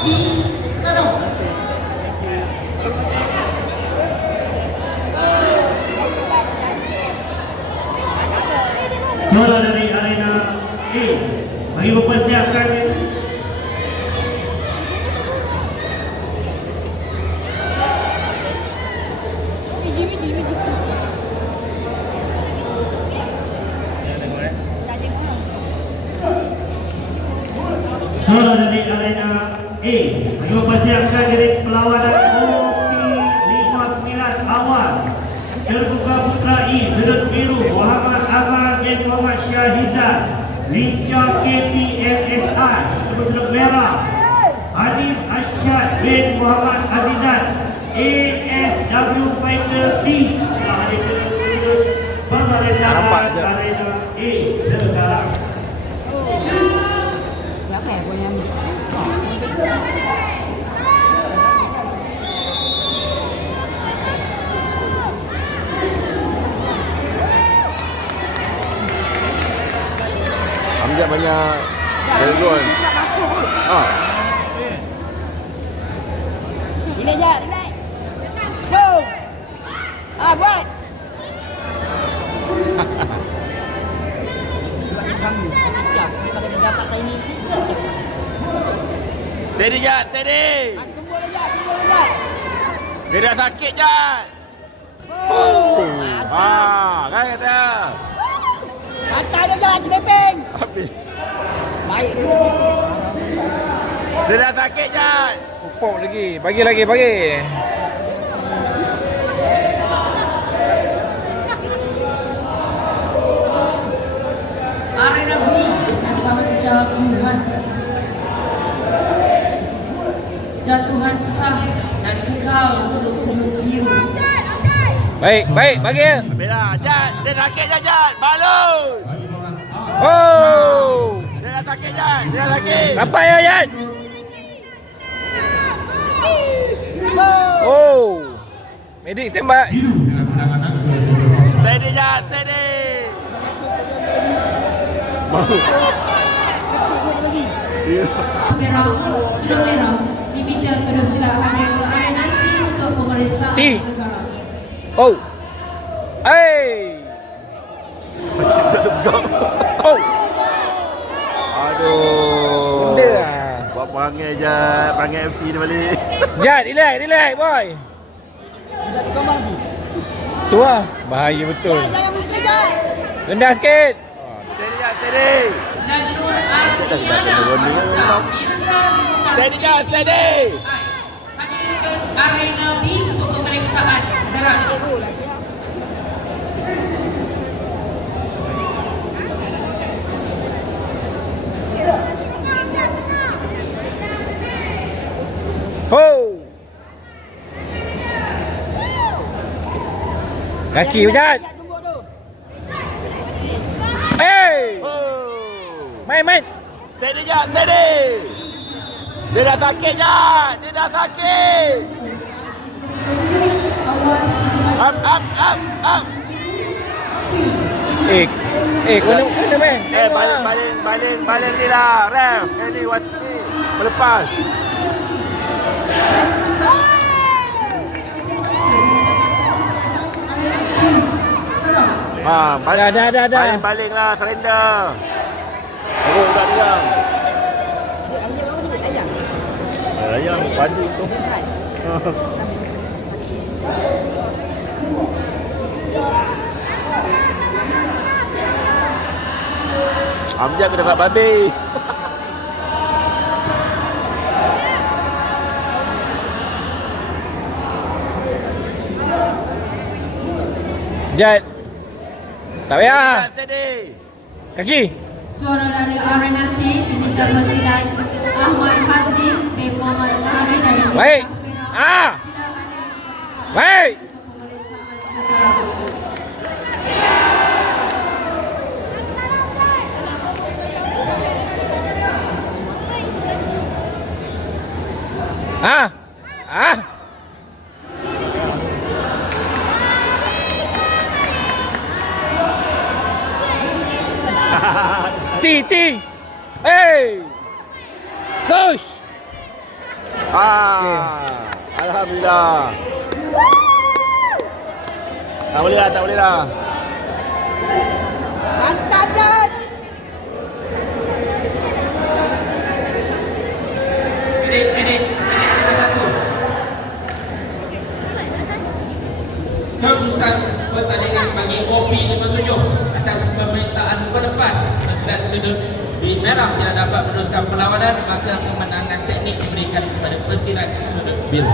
Sekarang. Suara dari arena A. Mari mempersiapkan Midi, midi, midi. Suara dari arena A. Mari mempersiapkan diri perlawanan OP59 awal. Terbuka Putra E. Sudut biru Muhammad Amal bin Muhammad Syahidan. Lincah KPMSI. Terus sudut merah. Hadif Asyad bin Muhammad Azizan. ASW Fighter B. banyak Gol Ah, Relax je, relax. Go. Ah, buat. Lagi, tunggu lagi. Dia dah sakit Jad Ah, kan kata Pantai dia jalan sinepeng. Habis Baik. Dia dah sakit Jad Pupuk lagi. Bagi lagi, bagi. Arena B bersama jatuhan Jatuhan sah dan kekal untuk sudut biru Baik, baik, bagi. Dah Jad, dia sakit Jad Jad Balun Oh! Dia dah sakit dia dah sakit Nampak ya, Yan? Oh! Medik tembak. Steady Jad, steady Merah, sudah merah. Diminta kedua sila ada ke arena C untuk pemeriksaan sekarang. Oh! Hey! Sakit tak terpegang Oh! Aduh Benda lah. Buat perangai Jad, perangai FC ni balik Jad, relax, relax, boy. Tu lah. Bahaya betul. Rendah sikit. Steady Jad, steady dan Nur Ardiana Steady Jad, steady hadir ke arena B untuk pemeriksaan sekarang Kaki tu. Hey! Oh. Main, main. Steady Jad, steady. Dia dah sakit Jad, dia dah sakit. Up, up, up, up. Eh, eh, kena, kena main. Eh, baling, baling, baling, baling ni lah. Ref, eh ni waspi Melepas Ha, balik, Dah, dah, dah, dah. Baling, baling lah, surrender dah diam Ambil apa tu? Ayam. Padu tu Amjad kena kat babi Jad. Tak payah. Kaki. Suara dari arena C diminta bersilat Ahmad Hazim bin Muhammad Zahari dari Liga Baik. Ah. Baik. Ah. Ah. T T. Hey. Push. Ah, Alhamdulillah. Tak boleh lah, tak boleh lah. Mantap Dan. Minit, minit, OP 57 atas permintaan pelepas bersilat sudut di merah tidak dapat meneruskan perlawanan maka kemenangan teknik diberikan kepada pesilat sudut biru.